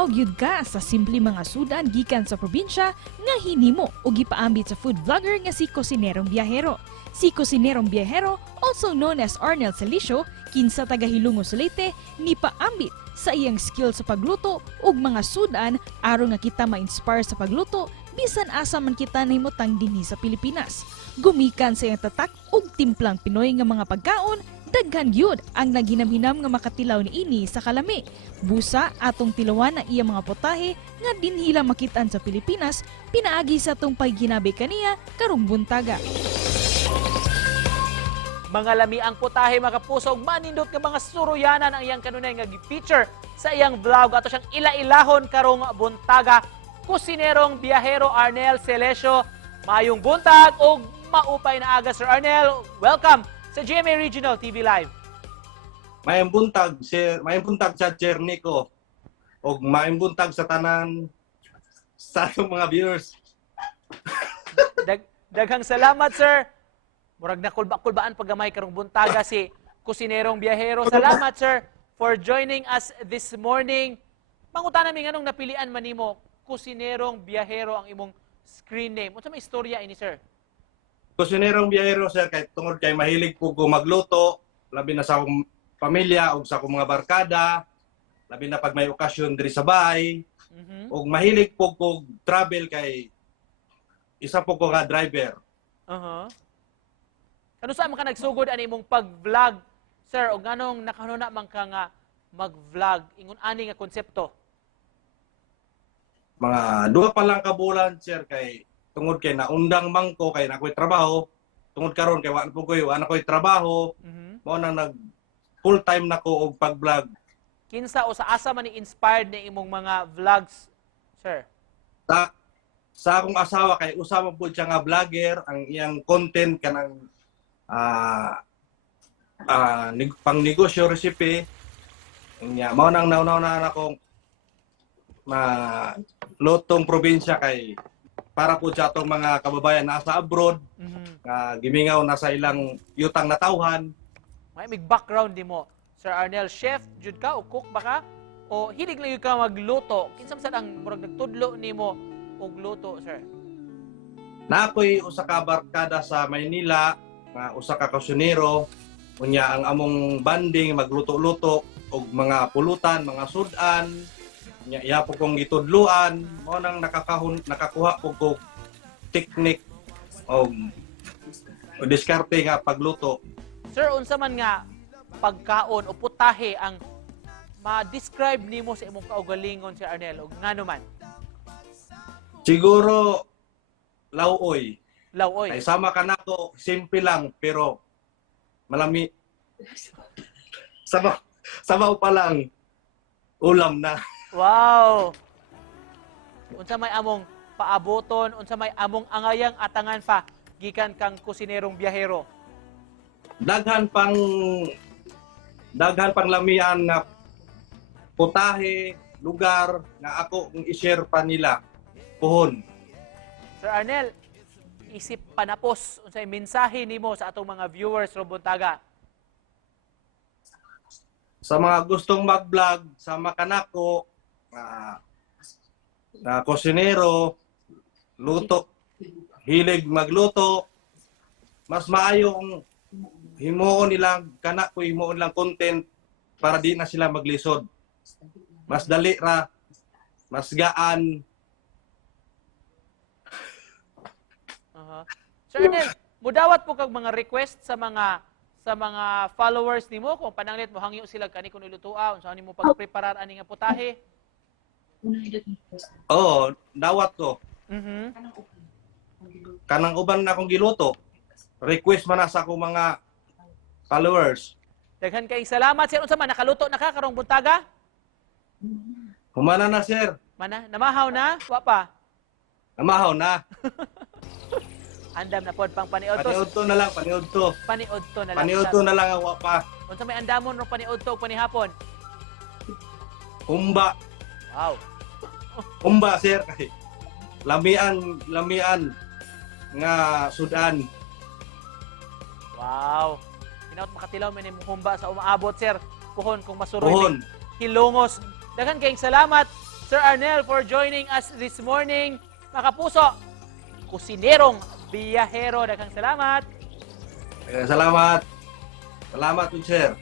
Makalabaw gyud ka sa simple mga sudan gikan sa probinsya nga hinimo ug gipaambit sa food vlogger nga si Kusinerong Biyahero. Si Kusinerong Biyahero, also known as Arnel Salicio, kinsa taga Hilongos Leyte, ni paambit sa iyang skill sa pagluto ug mga sudan aron nga kita ma-inspire sa pagluto bisan asa man kita nahimutang dinhi sa Pilipinas. Gumikan sa iyang tatak ug timplang Pinoy nga mga pagkaon, daghan gyud ang naginamhinam nga makatilaw ni ini sa kalami. Busa atong tilawan na iya mga potahe nga dinhi lang makitaan sa Pilipinas, pinaagi sa atong pagginabi kaniya karong buntaga. Mga lami ang putahe mga kapuso, manindot nga mga suruyanan ang iyang kanunay nga gi-feature sa iyang vlog ato siyang ila-ilahon karong buntaga. Kusinerong Biyahero Arnel Salicio, mayong buntag o maupay na aga Sir Arnel. Welcome sa GMA Regional TV Live. Mayong buntag sa journey ko o mayong buntag sa tanan sa atong mga viewers. Daghang salamat sir. Murag na kulbaan paggamay karong buntaga si Kusinerong Biyahero. Salamat sir for joining us this morning. Mangutan namin anong napilian man nimo Kusinerong Biyahero ang imong screen name. Unsa may istorya ini sir? Kusinerong Biyahero sir kay tungod kay mahilig ko magluto, labi na sa akong pamilya o sa akong mga barkada, labi na pag may okasyon diri sa bahay. Og mahilig po ko travel kay isa po ko nga driver. Ano saan man ka nagsugod ani imong pag-vlog sir o nganong nakanuna man ka nga mag-vlog ingon ani nga konsepto? Mga duha pa lang ka bulan sir kay tungod kay naundang man ko kay nakoy trabaho. Tungod karon kay wala ko'y trabaho. Mao nang nag full time nako og pag-vlog. Kinsa o sa asa man ni inspired ni imong mga vlogs sir? Sa akong asawa kay usama po siya nga vlogger, ang iyang content kanang pang negosyo recipe. Nya mao nang nauna akong lutong probinsya kay para po sa atong mga kababayan nasa abroad, gimingaw na sa ilang yutang natawhan. May background di mo. Sir Arnel, chef jud ka o cook ba ka? O hilig lang yun ka magluto? Kinsam sad ang murag nagtudlo nimo og luto, sir? Na ako'y usa ka barkada sa Maynila, nga usa ka kusinero, unya ang among banding magluto-luto og mga pulutan, mga sudan. Nya iya po kong gitudluan, mo nang nakakuha po ko teknik og diskarte nga pagluto. Sir, unsa man nga pagkaon o putahe ang ma-describe nimo sa imong kaugalingon, Sir Arnel, og ngano man? Siguro lauoy. Lauoy. Ay sama ka nako, simple lang pero malami. Sama pa lang ulam na. Wow. Unsa may among paaboton, unsa may among angayang atangan pa gikan kang Kusinerong Biyahero? Daghan pang lamian na putahe, lugar na ako i-share pa nila. Puhon. Sir Arnel, isip panapos unsay mensahe nimo sa atong mga viewers ro buntaga? Sa mga gustong mag-vlog, sama ka nako na kusinero, luto, hilig magluto, mas maayong himuon nilang himuon lang content para di na sila maglisod. Mas dali ra, mas gaan. Sir Arnel, mudawat po kag mga request sa mga followers nimo kung pananglit mo hangyo sila kani kun ilutoa unsa nimo pagpreparar ani nga putahe? Oo, dawat ko. Kanang uban na akong giluto. Request man na sa akong mga followers. Daghan kay salamat sir. Unsa man nakaluto na ka karong buntaga? Humana na sir. Mana namahaw na? Wa pa. Namahaw na. Andam na pod pang paniudto. Paniudto na lang, paniudto. Paniudto na lang. Paniudto na lang ang wapa. Unsa may andamon ro paniudto ug panihapon? Umba. Wow. Umba sir. Lamian nga sudan. Wow. Hinaut makatilaw man imong humba sa umaabot sir. Puhon kung masuroy. Puhon. Hilongos. Daghan kayong salamat Sir Arnel, for joining us this morning. Mga kapuso, kusinerong biyahero. Daghang salamat. Salamat. Salamat, sir.